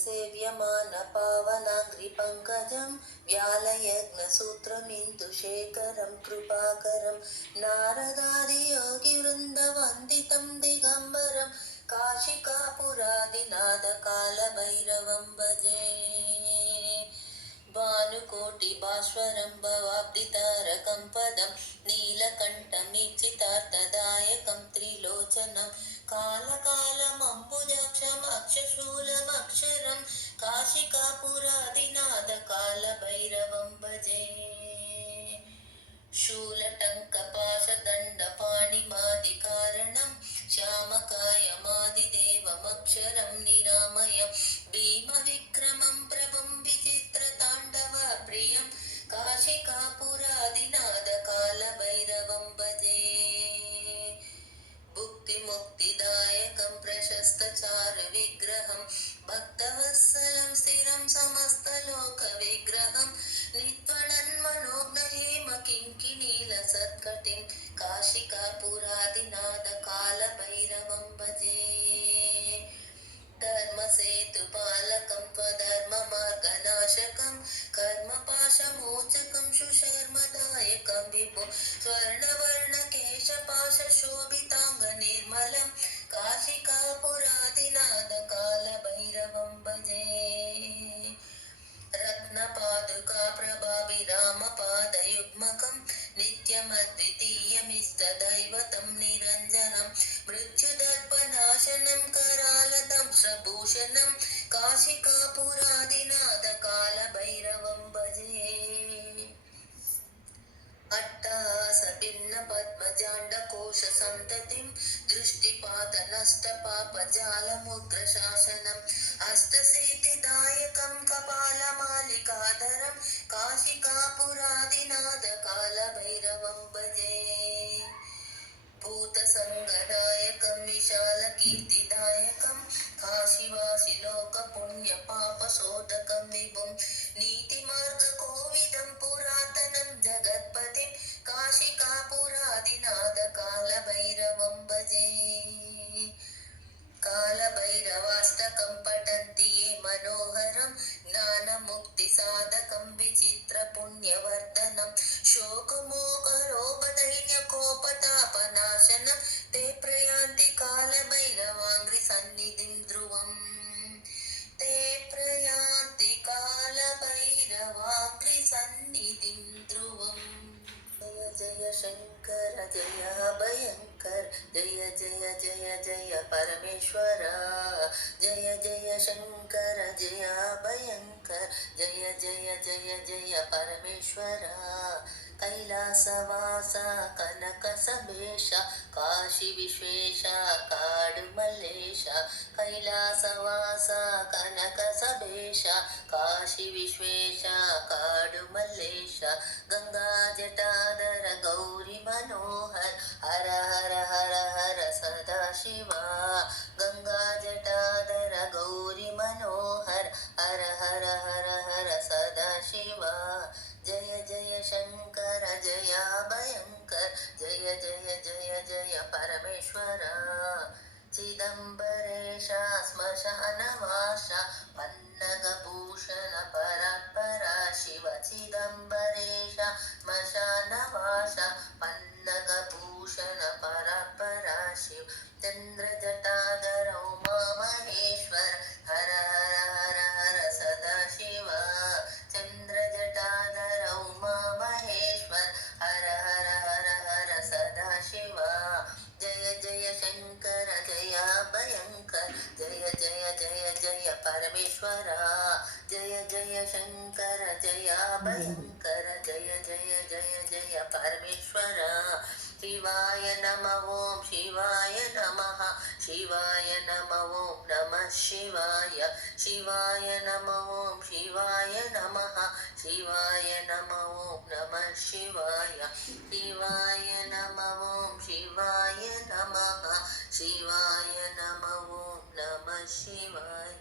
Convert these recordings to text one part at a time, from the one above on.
सेव्यमानपावनाङ्घ्रिपङ्कजं व्यालयज्ञसूत्रमिन्दुशेखरं कृपाकरं नारदादियोगिवृन्दवन्दितं दिगम्बरं काशिकापुरादिनाथकालभैरवं भजे। भानुकोटिभास्वरं भवाब्धितारकं पदं नीलकण्ठमीप्सितार्थदायकं त्रिलोचनं कालकालमम्बुजाक्षमक्षशूलमक्षरं काशिकापुरादिनाथकालभैरवं भजे। शूलटङ्कपाशदण्डपाणिमादिकारणं श्यामकायमादिदेवमक्षरं निरामयं भीमविक्रमं प्रभुं विचित्रताण्डवप्रियं काशिकापुरादिनाथकालभैरवं भजे। भुक्तिमुक्तिदायकं प्रशस्तचारुविग्रहं भक्तवत्सलं स्थिरं समस्तलोकविग्रहं नित्वनन्मनोज्ञहेमकिङ्किणीलसत्कटिं काशिकापुरादिनाथकालभैरवं भजे। धर्मसेतुपालकं त्वधर्ममार्गनाशकं कर्मपाशमोचकं सुशर्मदायकं विभुं स्वर्णवर्णकेशपाशशोभिताङ्गनिर्मलं काशिकापुरादिनाथकालभैरवं भजे। रत्नपादुकाप्रभाभिरामपादयुग्मकं नित्यमद्वितीयमिष्टदैवतं निरञ्जनं मृत्युदर्पनाशनं करालदं सभूषणं काशिकापुरादिनाथकालभैरवं भजे। अट्टहासभिन्नपद्मजाण्डकोशसन्ततिं दृष्टिपातनष्टपापजालमुग्रशासनम् हस्तसिद्धिदायकं कपालमालिकाधरं काशिकापुरादिनाथकालभैरवं भजे। भूतसङ्गदायकं विशालकीर्तिदायकं काशीवासिलोकपुण्यपापशोधकं विभुं नीतिमार्गकोविदं पुरातनं जगत्पतिं काशिकापुरादिनाथकालभैरवं भजे। कालभैरवाष्टकं पठन्ति ये मनोहरं ज्ञानमुक्तिसाधकं विचित्रपुण्यवर्धनं शोकमोहरोपदैन्यकोपतापनाशनं ते प्रयान्ति कालभैरवाङ्घ्रिसन्निधिं ध्रुवम् ते प्रयान्ति कालभैरवाङ्घ्रिसन्निधिं ध्रुवम्। जय जय शङ्कर जय भयङ्कर जय जय जय जय परमेश्वर जय जय शङ्कर जय भयङ्कर जय जय जय जय परमेश्वर। कैलासवास कनकसभेश काशीविश्वेश काडुमल्लेश कैलासवास कनकसभेश काशीविश्वेश काडुमल्लेश गङ्गाजटाधर गौरी मनोहर हर हर हर हर सदाशिव गङ्गाजटाधर गौरी मनोहर हर हर हर हर सदाशिव। जय जय शङ्कर जय भयङ्कर जय जय जय जय परमेश्वर। चिदम्बरेश श्मशानवास पन्नगभूषण परात्परा शिव चिदम्बरेश श्मशानवास पन्नगभूषण परात्परा शिव चन्द्रजटाधर उमामहेश्वर हर हर हर हर सदाशिव चन्द्रजटाधर उमामहेश्वर हर हर हर हर सदाशिव। जय जय शङ्कर जय भयङ्कर जय जय जय जय परमेश्वर जय जय शङ्कर जय भयङ्कर जय जय जय जय परमेश्वर। शिवाय नमः ॐ शिवाय नमः शिवाय नमः ॐ नमः शिवाय शिवाय नमः ॐ शिवाय नमः शिवाय नमः ॐ नमः शिवाय शिवाय नमः ॐ शिवाय नमः शिवाय नमः ॐ नमः शिवाय।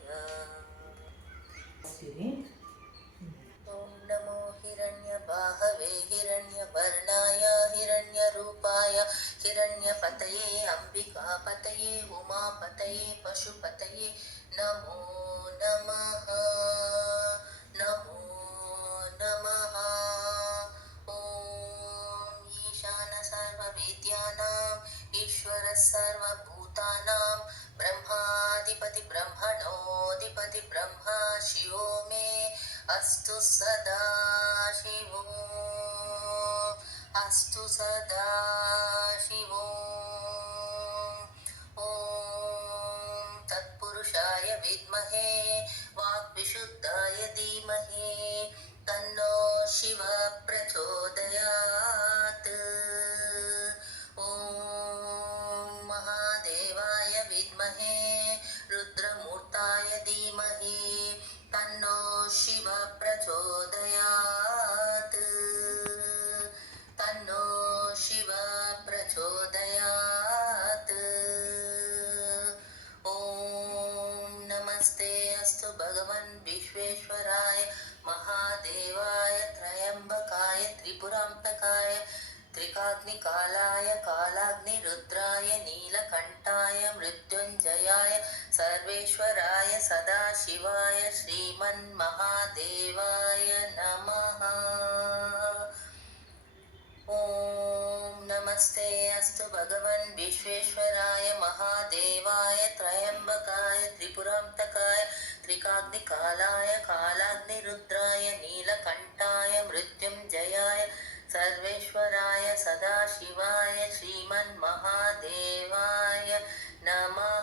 ॐ नमो हिरण्यबाहवे हिरण्यवर्णाय हिरण्यरूपाय हिरण्यपतये अम्बिकापतये उमापतये पशुपतये नमो नमः। ब्रह्मणोऽधिपति ब्रह्मा शिवो मे अस्तु सदा शिवो अस्तु सदा शिवो ॐ तत्पुरुषाय विद्महे वाक्विशुद्धाय धीमहि तन्नो शिव प्रचोदयात् ॐ महादेवाय विद्महे रुद्रमूर्ताय धीमहि तन्नो शिव प्रचोदयात् तन्नो शिव प्रचोदयात् ॐ नमस्ते अस्तु भगवन् विश्वेश्वराय महादेवाय त्रयम्बकाय त्रिपुरान्तकाय त्रिकाग्निकालाय कालाग्निरुद्राय नीलकण्ठाय मृत्युञ्जयाय सर्वेश्वराय सदाशिवाय श्रीमन्महादेवाय नमः ॐ नमस्ते अस्तु भगवन् विश्वेश्वराय महादेवाय त्रयम्बकाय त्रिपुरान्तकाय त्रिकाग्निकालाय कालाग्निरुद्राय नीलकण्ठाय मृत्युञ्जयाय सर्वेश्वराय सदाशिवाय श्रीमन्महादेवाय नमः